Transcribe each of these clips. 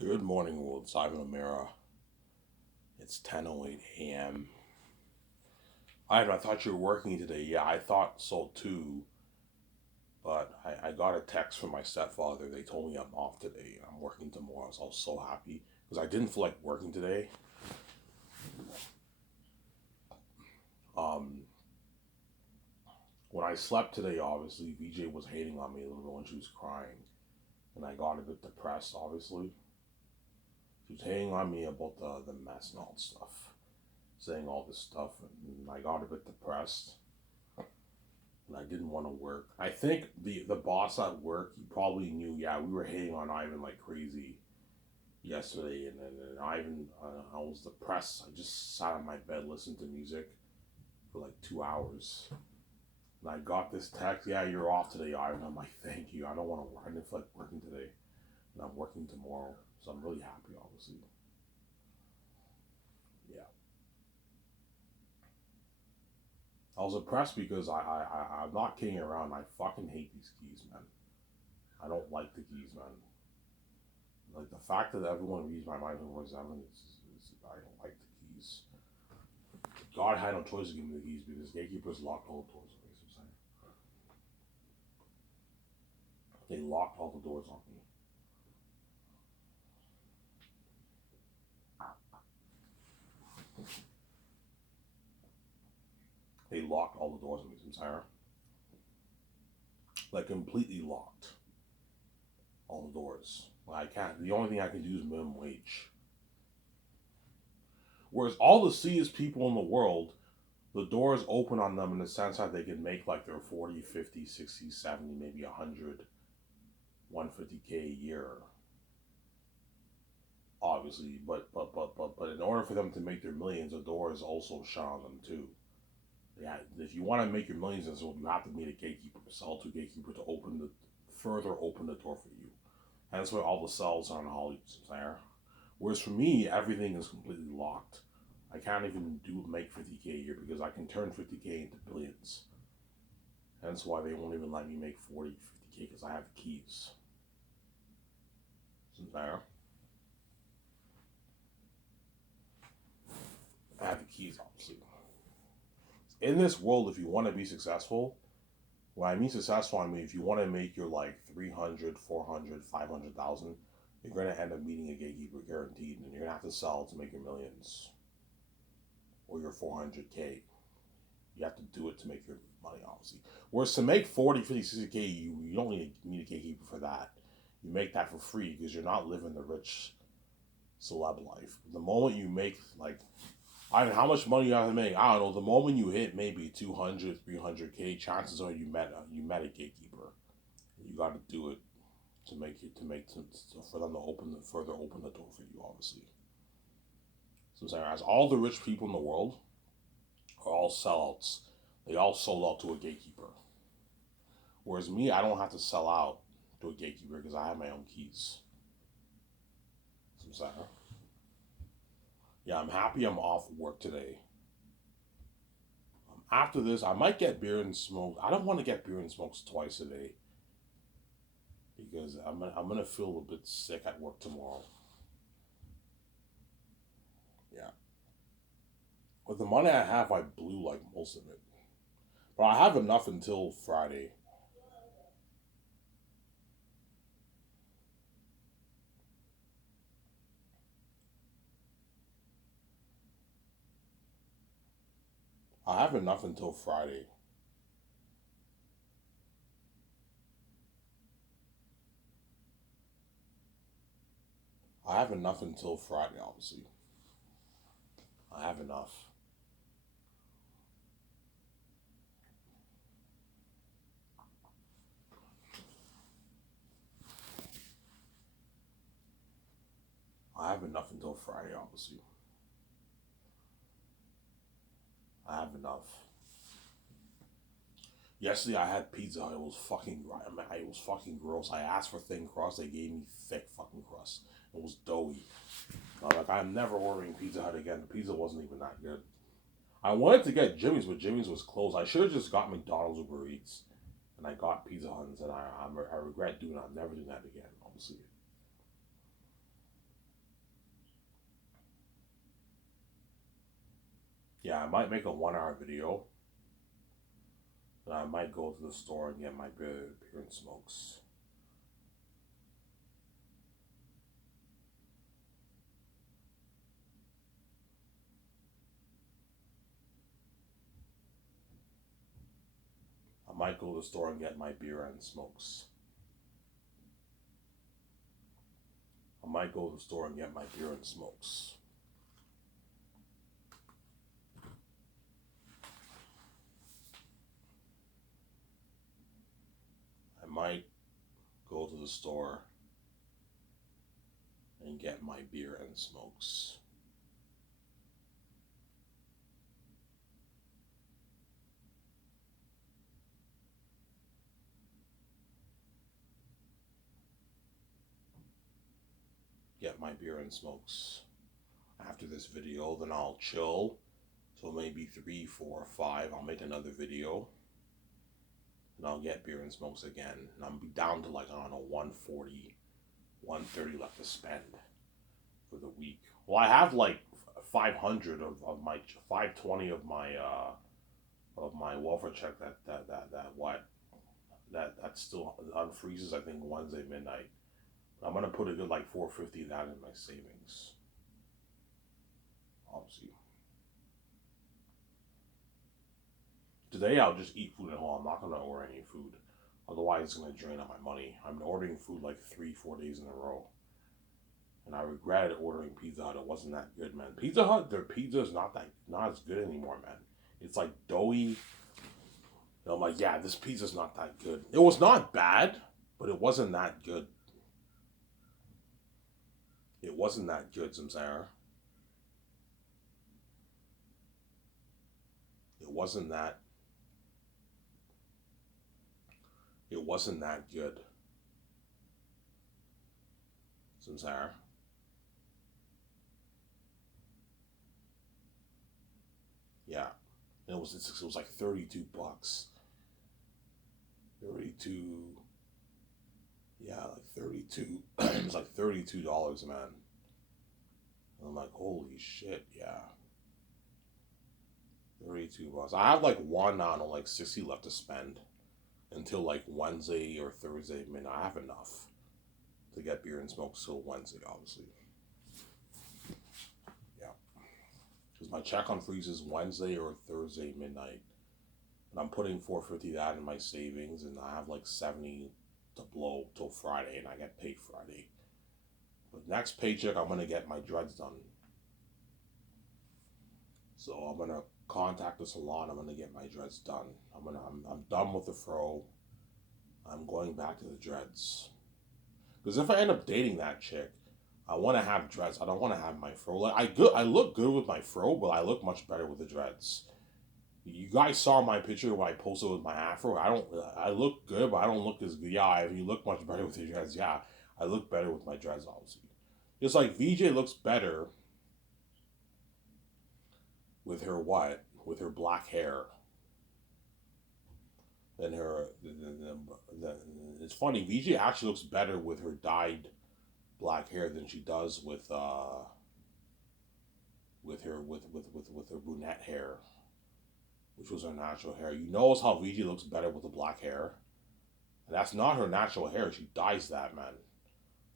Good morning, world. It's Ivan O'Mara. It's 10:08 a.m. I thought you were working today. Yeah, I thought so too. But I got a text from my stepfather. They told me I'm off today. I'm working tomorrow. So I was so happy because I didn't feel like working today. Um, when I slept today, obviously VJ was hating on me a little bit when she was crying, and I got a bit depressed. Obviously, she was hating on me about the mess and all stuff, saying all this stuff, and I got a bit depressed. And I didn't want to work. I think the boss at work, he probably knew. Yeah, we were hating on Ivan like crazy yesterday, and Ivan, I was depressed. I just sat on my bed, listened to music for like 2 hours, and I got this text. Yeah, you're off today, Ivan. I'm like, thank you. I don't want to work. I didn't feel like working today, and I'm working tomorrow, so I'm really happy. Obviously, yeah. I was impressed because I'm not kidding around. I fucking hate these keys, man. I don't like the keys, man. Like the fact that everyone reads my mind 24/7 is I don't like the keys. God had no choice to give me the keys because gatekeepers locked all the doors. They locked all the doors on me. They locked all the doors on me, Sarah. Like completely locked all the doors. Like, I can't. The only thing I can do is minimum wage. Whereas all the seest people in the world, the doors open on them in the sense that they can make like their 40, 50, 60, 70, maybe 100, 150K a year, obviously. But in order for them to make their millions, the door is also shut on them too. Yeah, if you want to make your millions in this world, you have to meet a gatekeeper, sell to a gatekeeper to open the door for you. And that's why all the cells are on Hollywood there. Whereas for me, everything is completely locked. I can't even do make 50K a year because I can turn 50K into billions. That's why they won't even let me make 40, 50K because I have the keys. There, I have the keys, obviously. In this world, if you want to be successful, when I mean successful, I mean if you want to make your like 300, 400, 500,000, you're going to end up meeting a gatekeeper guaranteed, and you're going to have to sell to make your millions or your 400K. You have to do it to make your money, obviously. Whereas to make 40, 50, 60K, you don't need a gatekeeper for that. You make that for free because you're not living the rich celeb life. The moment you make, like, I don't know how much money you have to make. I don't know. The moment you hit maybe 200, 300K, chances are you met a gatekeeper. You got to do it to make it to make to, for them to further open the door for you, obviously. So I'm saying, as all the rich people in the world are all sellouts, they all sold out to a gatekeeper. Whereas me, I don't have to sell out to a gatekeeper because I have my own keys. So I'm saying, yeah, I'm happy I'm off work today. After this, I might get beer and smoke. I don't want to get beer and smokes twice a day because I'm gonna feel a bit sick at work tomorrow. Yeah, with the money I have, I blew like most of it, but I have enough until Friday. I have enough until Friday. I have enough until Friday, obviously. I have enough. I have enough until Friday, obviously. I have enough. Yesterday I had pizza. It was fucking. I mean, it was fucking gross. I asked for thin crust. They gave me thick fucking crust. It was doughy. Like I'm never ordering Pizza Hut again. The pizza wasn't even that good. I wanted to get Jimmy's, but Jimmy's was closed. I should have just got McDonald's Uber Eats, and I got Pizza Hut, and I regret doing that. I'm never doing that again. Obviously, Yeah, I might make a 1 hour video. And I might go to the store and get my beer and smokes. I might go to the store and get my beer and smokes. I might go to the store and get my beer and smokes. I might go to the store and get my beer and smokes. Get my beer and smokes. After this video, then I'll chill. So maybe 3, 4, 5. I'll make another video. And I'll get beer and smokes again. And I'll be down to like, I don't know, 140, 130 left to spend for the week. Well, I have like 500 of my 520 of my welfare check that still unfreezes. I think Wednesday midnight. I'm gonna put a good like 450 of that in my savings. Obviously. Today I'll just eat food at home. I'm not gonna order any food. Otherwise it's gonna drain out my money. I'm ordering food like 3, 4 days in a row. And I regretted ordering Pizza Hut. It wasn't that good, man. Pizza Hut, their pizza is not as good anymore, man. It's like doughy. And I'm like, yeah, this pizza's not that good. It was not bad, but it wasn't that good. It wasn't that good, Samsara. It wasn't that good. Samsara. Yeah. And it was like $32. 32. Yeah, like 32. It was like $32, man. And I'm like, holy shit, yeah. $32. I have like one, I don't know, like 60 left to spend until like Wednesday or Thursday. I mean, I have enough to get beer and smoke till Wednesday, obviously. Yeah. Because my check on freeze is Wednesday or Thursday midnight. And I'm putting 450 that in my savings, and I have like 70 to blow till Friday, and I get paid Friday. But next paycheck, I'm gonna get my dreads done. So I'm gonna contact the salon. I'm gonna get my dreads done. I'm done with the fro. I'm going back to the dreads. Because if I end up dating that chick, I want to have dreads. I don't want to have my fro. Like I look good with my fro, but I look much better with the dreads. You guys saw my picture when I posted with my afro. I look good, but I don't look as good. Yeah, if you look much better with your dreads, yeah, I look better with my dreads, obviously. Just like VJ looks better with her what? With her black hair than her. It's funny. VJ actually looks better with her dyed black hair than she does with her brunette hair, which was her natural hair. You notice how VJ looks better with the black hair? And that's not her natural hair. She dyes that, man.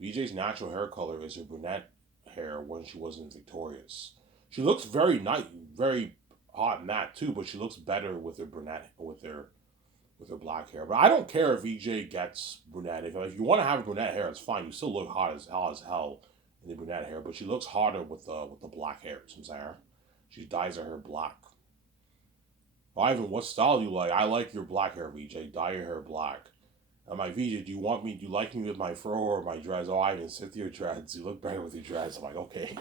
VJ's natural hair color is her brunette hair when she wasn't Victorious. She looks very nice, very hot matte too, but she looks better with her brunette, with her black hair. But I don't care if VJ gets brunette. If you want to have brunette hair, it's fine. You still look hot as hell in the brunette hair, but she looks hotter with the black hair. You know what I'm saying? She dyes her hair black. Ivan, what style do you like? I like your black hair, VJ. Dye your hair black. I'm like, VJ, do you like me with my fro or my dreads? Oh, Ivan, sit to your dreads. You look better with your dreads. I'm like, okay.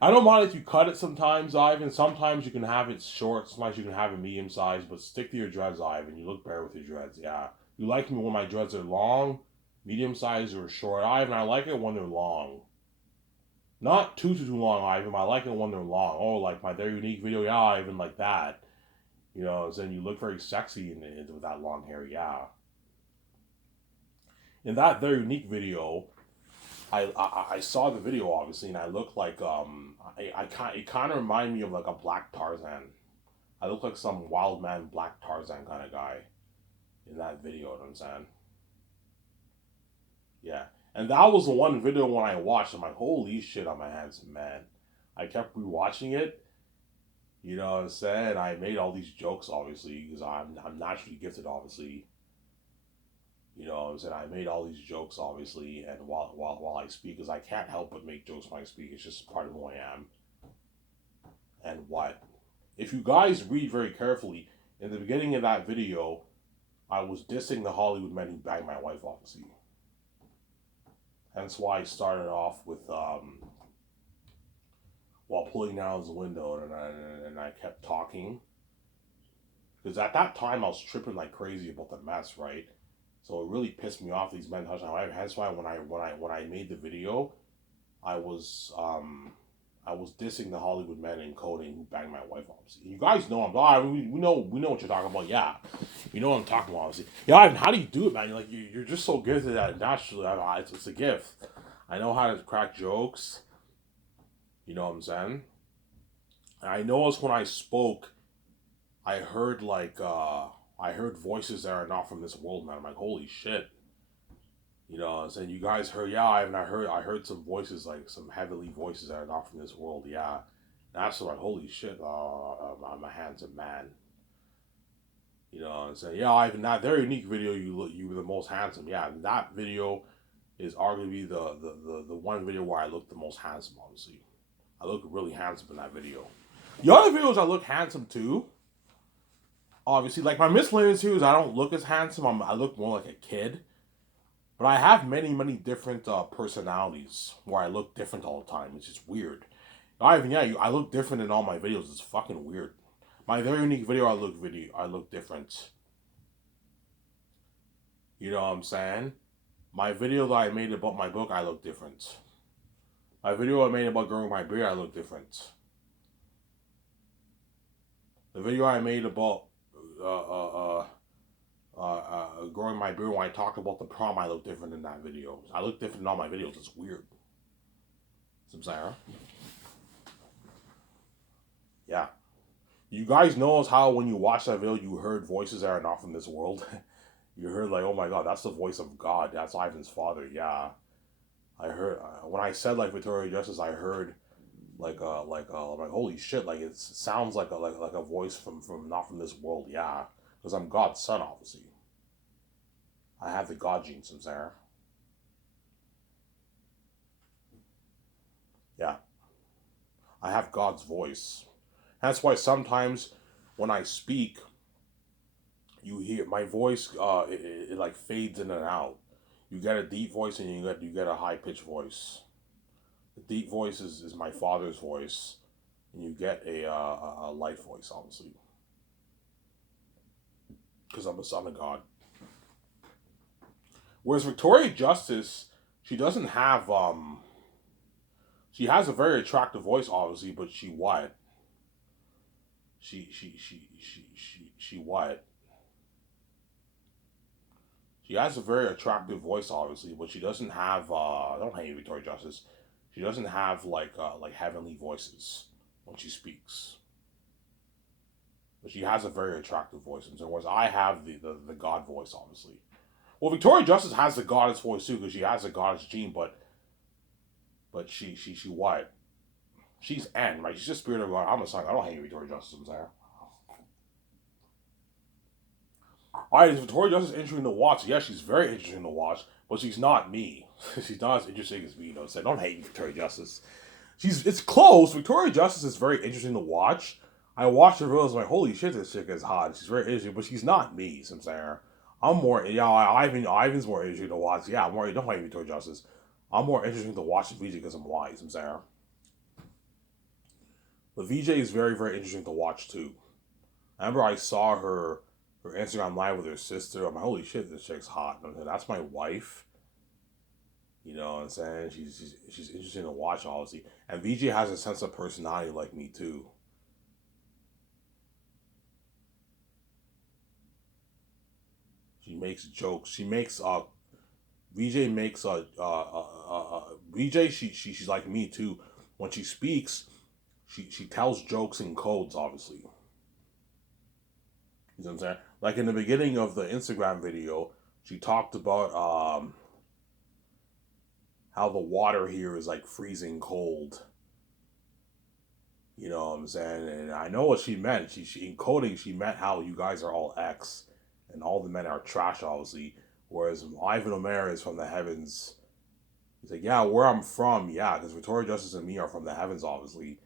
I don't mind if you cut it sometimes, Ivan. Sometimes you can have it short. Sometimes you can have it medium size. But stick to your dreads, Ivan. You look better with your dreads. Yeah. You like me when my dreads are long, medium size, or short, Ivan. I like it when they're long. Not too long, Ivan. I like it when they're long. Oh, like my Very Unique video. Yeah, Ivan, like that. You know, so then you look very sexy with that long hair. Yeah. In that Very Unique video, I saw the video obviously, and I look like it kind of reminded me of like a Black Tarzan. I look like some wild man Black Tarzan kind of guy in that video. You know what I'm saying? Yeah, and that was the one video when I watched. I'm like, holy shit, I'm a handsome man. I kept rewatching it. You know what I'm saying? I made all these jokes obviously because I'm naturally gifted obviously. You know what I'm saying? I made all these jokes obviously, and while I speak, because I can't help but make jokes when I speak. It's just part of who I am. And what? If you guys read very carefully, in the beginning of that video, I was dissing the Hollywood men who banged my wife, obviously. Hence why I started off with while pulling down the window, and I kept talking. Because at that time I was tripping like crazy about the mess, right? So it really pissed me off these men touching my wife. Hence why when I made the video, I was I was dissing the Hollywood men in coding who banged my wife. Obviously, you guys know we know what you're talking about. Yeah, you know what I'm talking about. Obviously, yeah. Ivan, how do you do it, man? You're like you're just so good at that naturally. It's a gift. I know how to crack jokes. You know what I'm saying? And I noticed when I spoke, I heard I heard voices that are not from this world, man. I'm like, holy shit. You know what I'm saying? You guys heard, yeah, I heard some voices, like some heavenly voices that are not from this world, yeah. That's like, holy shit, I'm a handsome man. You know what I'm saying? Yeah, Ivan, that very unique video, you were the most handsome. Yeah, that video is arguably the one video where I look the most handsome, obviously. I look really handsome in that video. The other videos I look handsome too. Obviously, like my miscellaneous videos, I don't look as handsome. I look more like a kid. But I have many different personalities where I look different all the time. It's just weird. I look different in all my videos. It's fucking weird. My very unique video, I look different. You know what I'm saying? My video that I made about my book, I look different. My video I made about growing my beard, I look different. The video I made about growing my beard when I talk about the prom, I look different in that video. I look different in all my videos. It's weird. Some Sarah. Yeah. You guys know how when you watch that video, you heard voices that are not from this world. You heard like, oh my god, that's the voice of God. That's Ivan's father. Yeah, I heard when I said like Victoria Justice, I heard like holy shit, like it sounds like a voice from not from this world. Yeah, because I'm God's son, obviously. I have the God gene, some Sarah. Yeah, I have God's voice. That's why sometimes when I speak, you hear my voice it like fades in and out. You get a deep voice and you get a high pitched voice. The deep voice is my father's voice, and you get a light voice obviously because I'm a son of God. Whereas Victoria Justice, she doesn't have she has a very attractive voice obviously, but she what? She what? She has a very attractive voice, obviously, but she doesn't have. I don't hate Victoria Justice. She doesn't have like heavenly voices when she speaks. But she has a very attractive voice, and so whereas I have the God voice, obviously. Well, Victoria Justice has the goddess voice too, because she has a goddess gene, but she what? She's N, right? She's just spirit of God. I'm a son. I don't hate Victoria Justice. I'm sorry. Alright, is Victoria Justice interesting to watch? Yes, she's very interesting to watch, but she's not me. She's not as interesting as me, you know. So don't hate Victoria Justice. It's close. Victoria Justice is very interesting to watch. I watched her videos like, holy shit, this chick is hot. She's very interesting, but she's not me, some Sarah. I'm more Ivan's more interesting to watch. Yeah, I'm more don't hate Victoria Justice. I'm more interesting to watch the VJ because I'm white, some Sarah. The VJ is very interesting to watch too. I remember I saw her Instagram live with her sister. I'm like, holy shit, this chick's hot. I'm like, that's my wife. You know what I'm saying? She's interesting to watch, obviously. And VJ has a sense of personality like me too. She makes jokes. She makes VJ makes VJ, she's like me too. When she speaks, she tells jokes in codes, obviously. You know what I'm saying? Like in the beginning of the Instagram video, she talked about how the water here is like freezing cold. You know what I'm saying? And I know what she meant. She in coding, she meant how you guys are all X and all the men are trash, obviously. Whereas Ivan Omer is from the heavens. He's like, yeah, where I'm from, yeah, because Victoria Justice and me are from the heavens, obviously.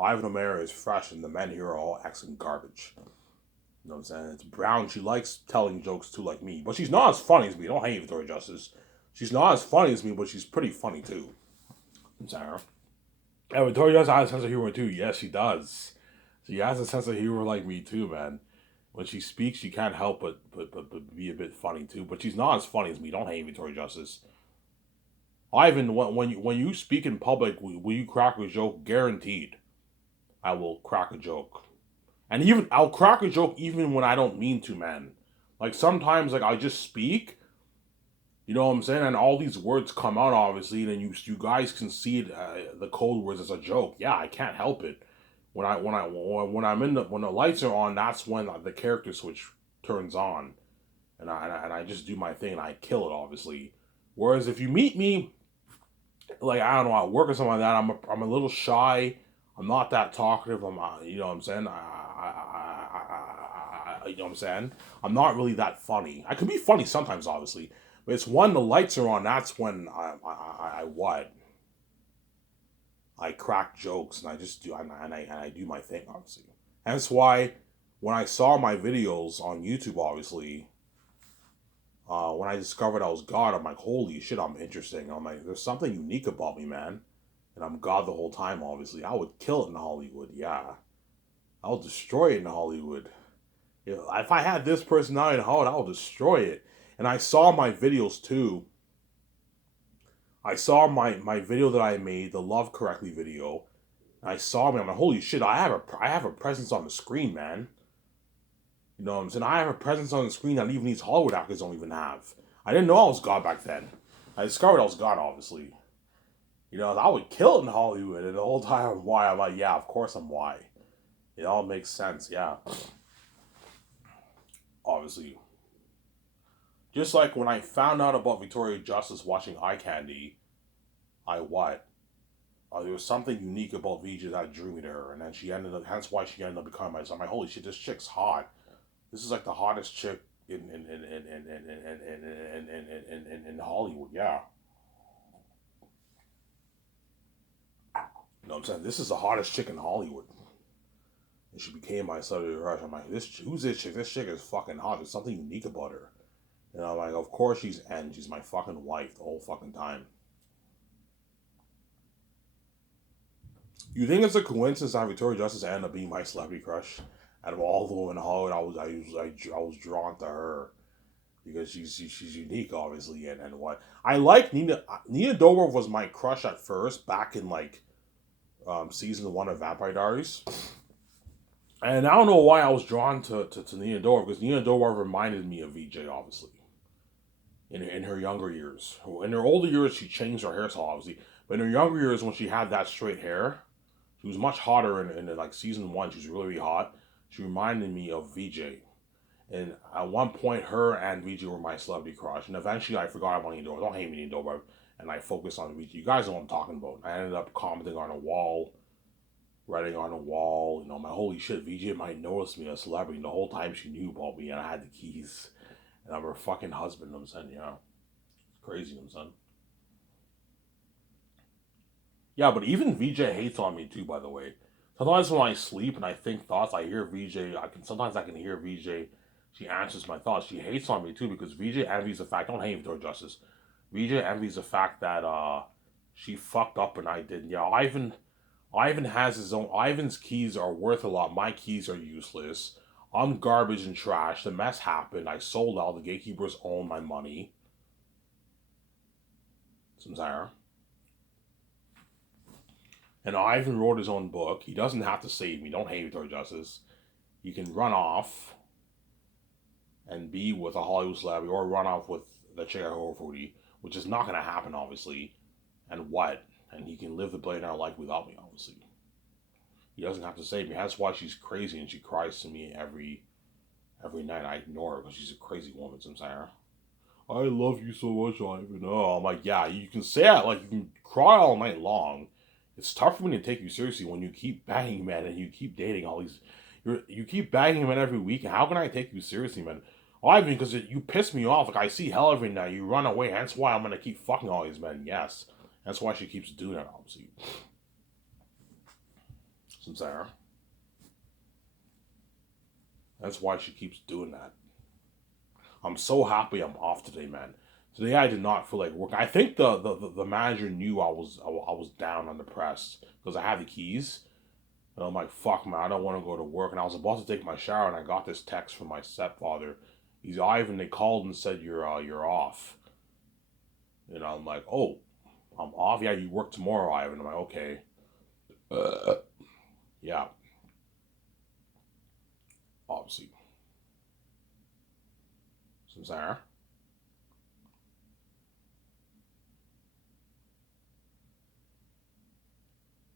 Ivan Omer is fresh, and the men here are all X and garbage. You know what I'm saying? It's Brown. She likes telling jokes too, like me. But she's not as funny as me. Don't hate Victoria Justice. She's not as funny as me, but she's pretty funny too. I'm sorry. And Victoria Justice has a sense of humor too. Yes, she does. She has a sense of humor like me too, man. When she speaks, she can't help but be a bit funny too. But she's not as funny as me. Don't hate Victoria Justice. Ivan, when you speak in public, will you crack a joke? Guaranteed, I will crack a joke. And even I'll crack a joke even when I don't mean to, man. Like sometimes, like I just speak, you know what I'm saying, and all these words come out obviously, and then you guys can see the code words as a joke. Yeah, I can't help it. When the lights are on, that's when the character switch turns on, and I just do my thing and I kill it obviously. Whereas if you meet me, like I don't know, at work or something like that, I'm a little shy. I'm not that talkative. You know what I'm saying. You know what I'm saying? I'm not really that funny. I can be funny sometimes, obviously, but it's when the lights are on. That's when I crack jokes and I just do and I do my thing, obviously. Hence why when I saw my videos on YouTube, obviously, when I discovered I was God, I'm like, holy shit, I'm interesting. I'm like, there's something unique about me, man. And I'm God the whole time, obviously. I would kill it in Hollywood, yeah. I'll destroy it in Hollywood. If I had this personality in Hollywood, I'll destroy it. And I saw my videos too. I saw my video that I made, the Love Correctly video. And I saw me, I'm like, holy shit, I have a presence on the screen, man. You know what I'm saying? I have a presence on the screen that even these Hollywood actors don't even have. I didn't know I was God back then. I discovered I was God, obviously. You know, I would kill it in Hollywood, and the whole time why I'm like, yeah, of course I'm why. It all makes sense, yeah. Obviously. Just like when I found out about Victoria Justice watching Eye Candy, I what? There was something unique about VJ that drew me to her, and then she ended up. Hence why she ended up becoming my. So I'm like, holy shit, this chick's hot. This is like the hottest chick in Hollywood. Yeah, you know what I'm saying. This is the hottest chick in Hollywood, and she became my celebrity crush. I'm like, who's this chick? This chick is fucking hot. There's something unique about her. And I'm like, of course she's N. She's my fucking wife the whole fucking time. You think it's a coincidence that Victoria Justice ended up being my celebrity crush? Out of all the women in Hollywood, I was drawn to her because she's unique, obviously, and what I like Nina Dobrev was my crush at first back in like season 1 of Vampire Diaries, and I don't know why I was drawn to Nina Dobrev because Nina Dobrev reminded me of VJ, obviously, in her younger years. In her older years, she changed her hairstyle, obviously, but in her younger years, when she had that straight hair, she was much hotter in like season 1. She was really, really hot. She reminded me of VJ. And at one point, her and VJ were my celebrity crush. And eventually, I forgot about Nina Dobrev. Don't hate me, Nina Dobrev. And I focused on VJ. You guys know what I'm talking about. I ended up commenting on a wall, writing on a wall. You know, my holy shit, VJ might notice me as a celebrity. And the whole time she knew about me, and I had the keys. And I'm her fucking husband, I'm saying, you know. It's crazy, I'm saying. Yeah, but even VJ hates on me too, by the way. Sometimes when I sleep and I think thoughts, I hear VJ. Sometimes I can hear VJ. She answers my thoughts. She hates on me too because VJ envies the fact. Don't hate Victoria Justice. VJ envies the fact that she fucked up and I didn't. Yeah, Ivan has his own. Ivan's keys are worth a lot. My keys are useless. I'm garbage and trash. The mess happened. I sold out. The gatekeepers own my money. Samsara. And Ivan wrote his own book. He doesn't have to save me. Don't hate Victoria Justice. He can run off and be with a Hollywood celebrity or run off with the chick at Horror Foodie, which is not going to happen, obviously. and what, and he can live the billionaire life without me. Obviously, he doesn't have to save me. That's why she's crazy and she cries to me every night. I ignore her because she's a crazy woman. Sometimes I love you so much, Ivan. Oh, I'm like, yeah, you can say it, like, you can cry all night long. It's tough for me to take you seriously when you keep banging men and you keep dating all these. You keep banging men every week. How can I take you seriously, man? Ivan, because you piss me off. Like, I see hell every night. You run away. That's why I'm gonna keep fucking all these men. Yes, that's why she keeps doing that. Obviously, Sarah. That's why she keeps doing that. I'm so happy I'm off today, man. Today I did not feel like work. I think the manager knew I was down and depressed because I had the keys, and I'm like, fuck, man, I don't want to go to work. And I was about to take my shower, and I got this text from my stepfather. He's Ivan. They called and said you're off. And I'm like, oh, I'm off. Yeah, you work tomorrow, Ivan. I'm like, okay. Uh, yeah, obviously. So Sarah.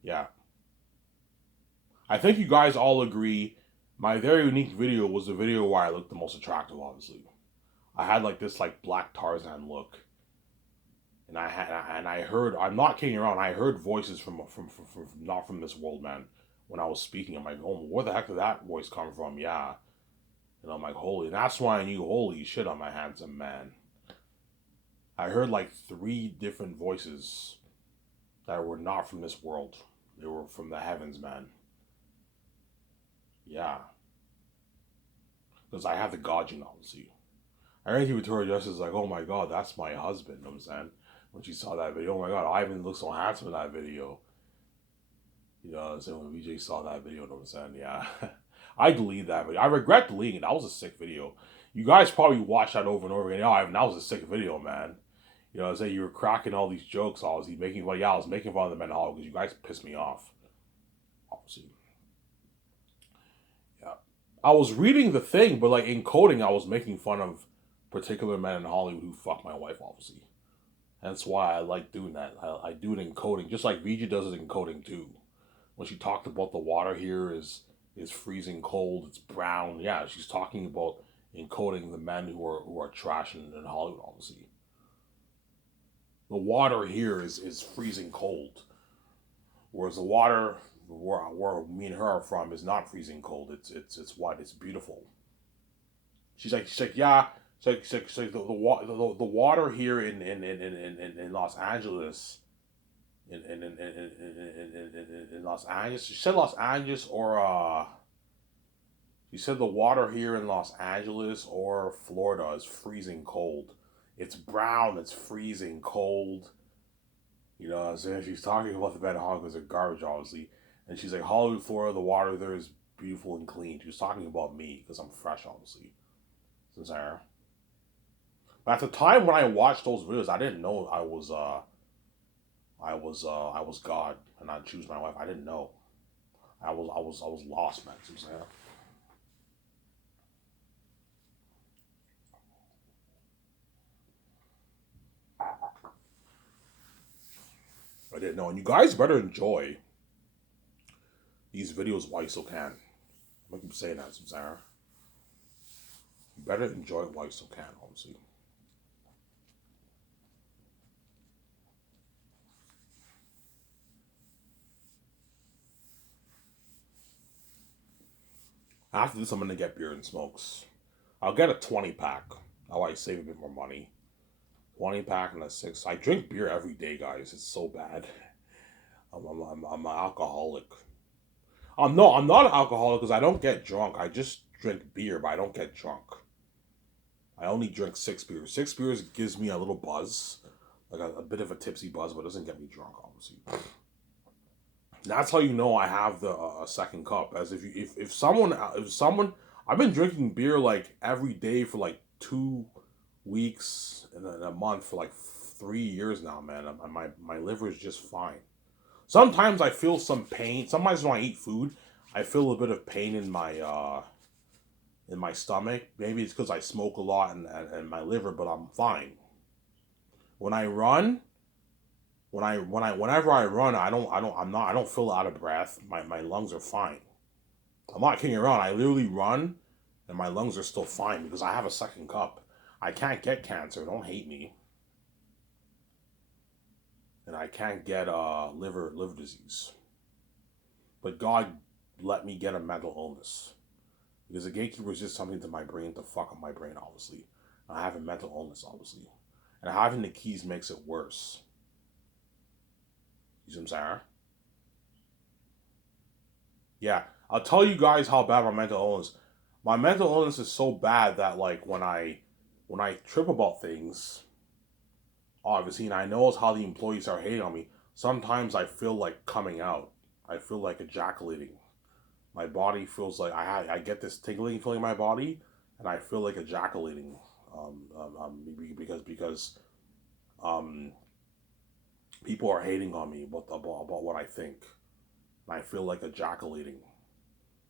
Yeah, I think you guys all agree. My very unique video was the video where I looked the most attractive. Obviously, I had like this like black Tarzan look, and I heard. I'm not kidding around. I heard voices from not from this world, man. When I was speaking, I'm like, oh, where the heck did that voice come from? Yeah, and I'm like, holy. And that's why I knew, holy shit, I'm a handsome man. I heard like three different voices that were not from this world. They were from the heavens, man. Yeah, because I have the Gaijin, obviously. I ran to Victoria Justice like, oh my god, that's my husband. You know what I'm saying? When she saw that video, oh my god, Ivan looks so handsome in that video. You know what I'm saying? When VJ saw that video, you know what I'm saying? Yeah. I deleted that video. I regret deleting it. That was a sick video. You guys probably watched that over and over again. Oh, Ivan, that was a sick video, man. You know what I'm saying? You were cracking all these jokes, obviously, making fun. Yeah, I was making fun of the men hall because you guys pissed me off. Obviously. Yeah. I was reading the thing, but like in coding, I was making fun of particular men in Hollywood who fuck my wife, obviously. That's why I like doing that. I do it in coding, just like Vija does it in coding too. When she talked about the water here is freezing cold, it's brown. Yeah, she's talking about encoding the men who are trash in Hollywood, obviously. The water here is freezing cold, whereas the water where me and her are from is not freezing cold. It's what it's beautiful. She's like yeah. She's like the water here in Los Angeles in Los Angeles. She said Los Angeles or she said the water here in Los Angeles or Florida is freezing cold. It's brown. It's freezing cold. You know what I'm saying? She's talking about the bed hoggers are garbage, obviously. And she's like, Hollywood, Florida, the water there is beautiful and clean. She was talking about me because I'm fresh, obviously. Sincere. But at the time when I watched those videos, I didn't know I was God and I'd choose my wife. I didn't know. I was lost, man. Sincere. I didn't know. And you guys better enjoy these videos while you still can. I keep saying that, Sincere. You better enjoy it while you still can, obviously. After this, I'm gonna get beer and smokes. I'll get a 20 pack. I like save a bit more money. 20 pack and a six. I drink beer every day, guys. It's so bad. I'm an alcoholic. No, I'm not an alcoholic because I don't get drunk. I just drink beer, but I don't get drunk. I only drink six beers. Six beers gives me a little buzz, like a bit of a tipsy buzz, but doesn't get me drunk, obviously. That's how you know I have the second cup. As if someone I've been drinking beer like every day for like 2 weeks and a month for like 3 years now, man. My liver is just fine. Sometimes I feel some pain. Sometimes when I eat food, I feel a bit of pain in my stomach. Maybe it's because I smoke a lot and my liver, but I'm fine. When I run, Whenever I run, I don't feel out of breath. My lungs are fine. I'm not kidding around. I literally run, and my lungs are still fine because I have a second cup. I can't get cancer. Don't hate me. And I can't get liver disease. But God let me get a mental illness because the gatekeeper is just something to my brain to fuck up my brain. Obviously, I have a mental illness. Obviously, and having the keys makes it worse. You see what I'm saying? Yeah, I'll tell you guys how bad my mental illness. My mental illness is so bad that like when I trip about things, obviously, and I know how the employees are hating on me. Sometimes I feel like coming out. I feel like ejaculating. My body feels like I get this tingling feeling in my body, and I feel like ejaculating. Because um, people are hating on me about what I think, and I feel like ejaculating.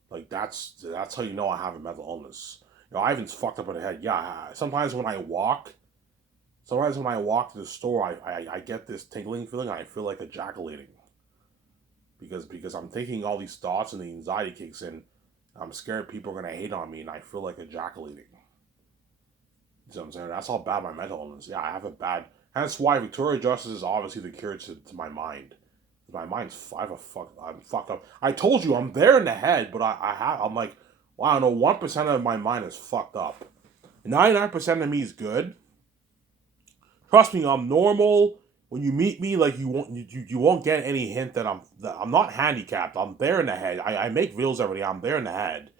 Like that's how you know I have a mental illness. Ivan's fucked up in the head. Yeah, sometimes when I walk to the store, I get this tingling feeling. And I feel like ejaculating because I'm thinking all these thoughts and the anxiety kicks in. I'm scared people are gonna hate on me, and I feel like ejaculating. You know what I'm saying? That's how bad my mental illness. Yeah, I have a bad. That's why Victoria Justice is obviously the cure to my mind. My mind's I'm fucked up. I told you I'm there in the head, but I'm like, well, I don't know. 1% of my mind is fucked up. 99% of me is good. Trust me, I'm normal. When you meet me, like you won't get any hint that I'm not handicapped. I'm there in the head. I make videos every day. I'm there in the head,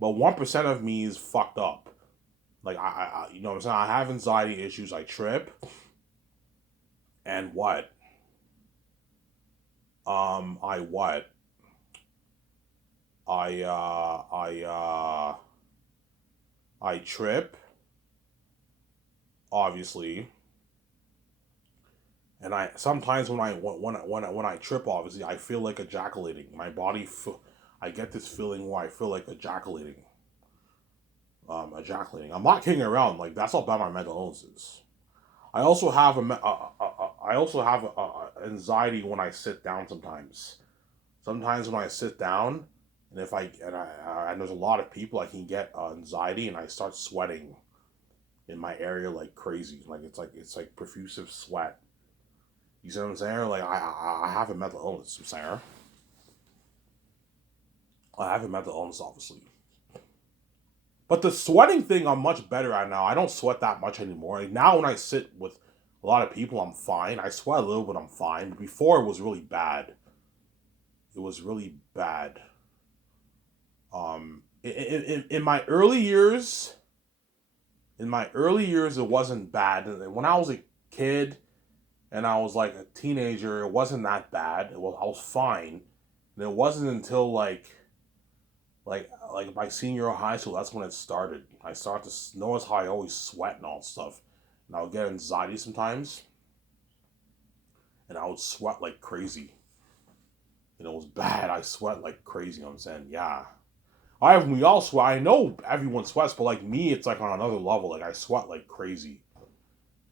but 1% of me is fucked up. Like you know what I'm saying. I have anxiety issues. I trip, and what? I what? I trip, obviously, and I sometimes when I trip, obviously, I feel like ejaculating. I get this feeling where I feel like ejaculating. Ejaculating. I'm not kidding around. Like that's how bad my mental illness is. I also have I also have anxiety when I sit down. Sometimes when I sit down, and if I and there's a lot of people, I can get anxiety, and I start sweating in my area like crazy. Like it's like profusive sweat. You see what I'm saying? Like I have a mental illness, Sarah. I have a mental illness, obviously. But the sweating thing, I'm much better at now. I don't sweat that much anymore. Like now, when I sit with a lot of people, I'm fine. I sweat a little, but I'm fine. But before, it was really bad. It was really bad. In my early years, it wasn't bad. When I was a kid and I was like a teenager, it wasn't that bad. I was fine. And it wasn't until like my senior year of high school, that's when it started. I started to notice how I always sweat and all stuff, and I would get anxiety sometimes, and I would sweat like crazy. And it was bad. I sweat like crazy. You know what I'm saying, yeah. We all sweat. I know everyone sweats, but like me, it's like on another level. Like I sweat like crazy,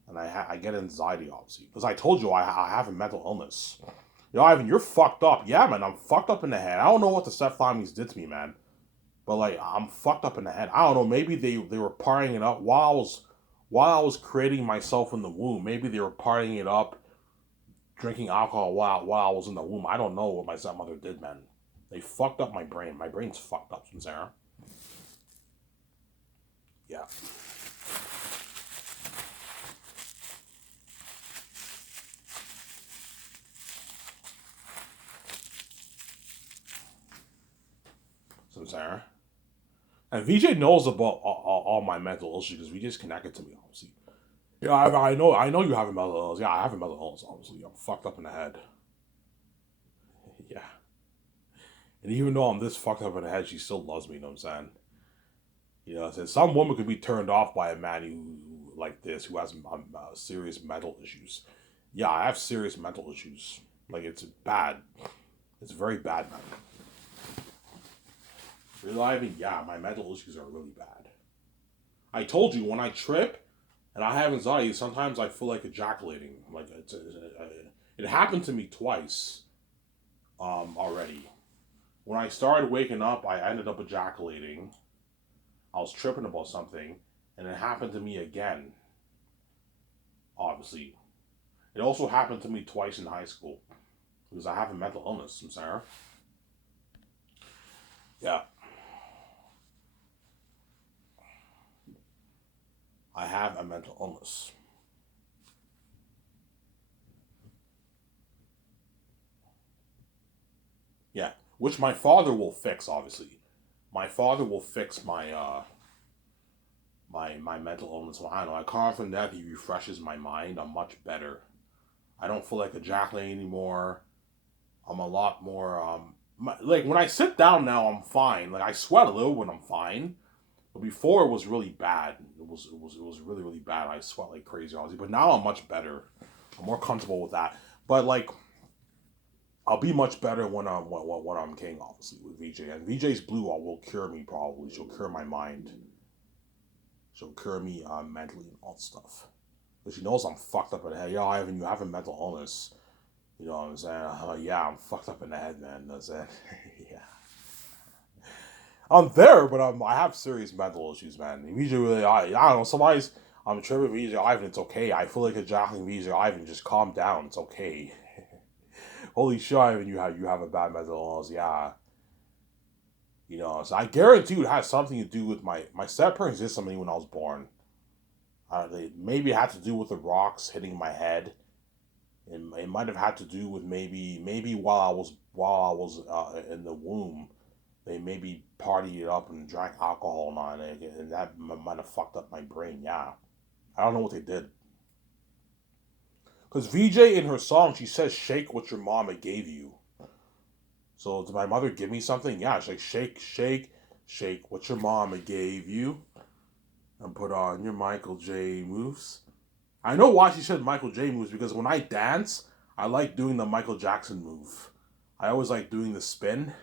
and I get anxiety obviously because I told you I have a mental illness. Ivan, you're fucked up. Yeah, man, I'm fucked up in the head. I don't know what the stepfamilies did to me, man. But like I'm fucked up in the head. I don't know. Maybe they were partying it up while I was creating myself in the womb. Maybe they were partying it up, drinking alcohol while I was in the womb. I don't know what my stepmother did, man. They fucked up my brain. My brain's fucked up, Sarah. Yeah. Sarah. And VJ knows about all my mental issues because VJ's connected to me, obviously. Yeah, I know you have a mental illness. Yeah, I have a mental illness, obviously. I'm fucked up in the head. Yeah. And even though I'm this fucked up in the head, she still loves me, you know what I'm saying? Some woman could be turned off by a man who like this, who has serious mental issues. Yeah, I have serious mental issues. Like, it's bad. It's very bad, man. Realizing, yeah, my mental issues are really bad. I told you, when I trip and I have anxiety, sometimes I feel like ejaculating. Like, it It happened to me twice already. When I started waking up, I ended up ejaculating. I was tripping about something, and it happened to me again, obviously. It also happened to me twice in high school because I have a mental illness, I'm sorry. Yeah, I have a mental illness. Yeah, which my father will fix, obviously. My father will fix my mental illness. Well, I don't know. I come from that. He refreshes my mind. I'm much better. I don't feel like a jackling anymore. I'm a lot more like when I sit down now, I'm fine. Like I sweat a little when I'm fine, but before it was really bad. It was really bad. I sweat like crazy, obviously. But now I'm much better. I'm more comfortable with that. But like I'll be much better when I'm king, obviously with VJ. And VJ's blue will cure me probably. She'll cure my mind. She'll cure me mentally and all stuff. But she knows I'm fucked up in the head. Yo, Ivan, you have a mental illness. You know what I'm saying? Yeah, I'm fucked up in the head, man. That's it. Yeah. I'm there, but I have serious mental issues, man. Usually, I don't know. Somebody's I'm tripping VJ Ivan. It's okay. I feel like a jacking VJ Ivan. Just calm down. It's okay. Holy shit, Ivan, you have a bad mental illness. Yeah. You know, so I guarantee it has something to do with my step parents did something when I was born. Maybe it had to do with the rocks hitting my head. It might have had to do with maybe while I was in the womb, they maybe partied it up and drank alcohol and that might have fucked up my brain. Yeah, I don't know what they did. Because VJ in her song she says shake what your mama gave you. So did my mother give me something? Yeah, she's like shake what your mama gave you and put on your Michael J moves. I know why she said Michael J moves because when I dance, I like doing the Michael Jackson move. I always like doing the spin.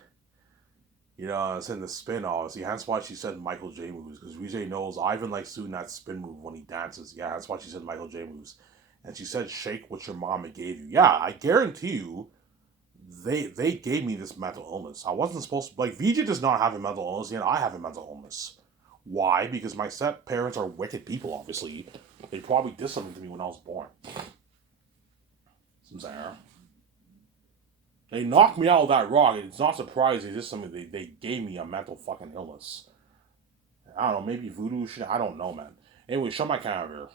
You know, I said the spin, obviously. That's why she said Michael J moves because VJ knows Ivan likes doing that spin move when he dances. Yeah, that's why she said Michael J moves. And she said, "Shake what your mama gave you." Yeah, I guarantee you, they gave me this mental illness. I wasn't supposed to like VJ does not have a mental illness yet. I have a mental illness. Why? Because my step parents are wicked people. Obviously, they probably did something to me when I was born. Some saying. They knocked me out of that rock. It's not surprising. It's just something they gave me a mental fucking illness. I don't know. Maybe voodoo shit. I don't know, man. Anyway, shut my camera here.